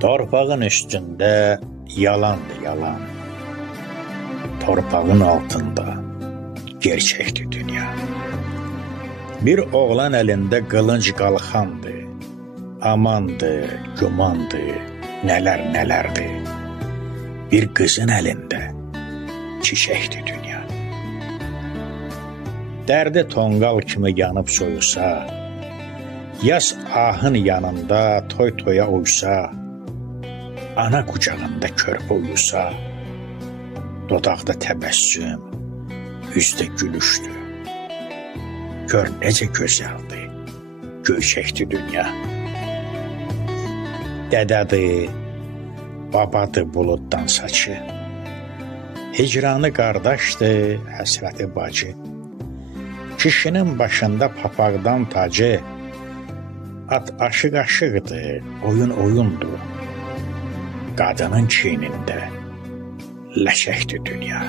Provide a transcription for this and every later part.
Torpağın üstünde yalandı yalan. Torpağın altında gerçekti dünya. Bir oğlan elinde kılınç kalkandı. Amandı, gümandı, neler nelerdi. Bir kızın elinde çiçekti dünya. Derdi tongal kimi yanıp soyusa, yaz ahın yanında toy toya uysa, ana kucağında körpə uyusa, dodaqda təbəssüm, üzdə gülüşdü. Gör necə gözəldi, göyçəkdi dünya. Dədədir, babadır buluddan saçı, hicranı qardaşdı, həsrəti bacı. Kişinin başında papaqdan tacı, at aşıq aşıqdı, oyun oyundu. Qadının çiynində ləşəkdi dünya.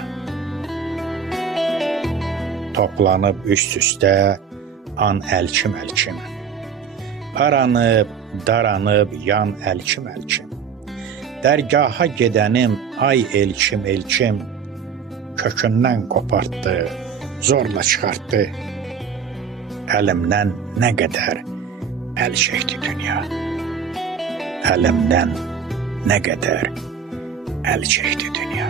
Toplanıb üst-üstə an əlkim-əlkim, aranıb, daranıb yan əlkim-əlkim. Dərgaha gedənim ay elkim-elkim, kökündən qopartdı, zorla çıxartdı. Əlimdən nə qədər əl çəkdi dünya. Əlimdən nə qədər əl çəkdi dünya.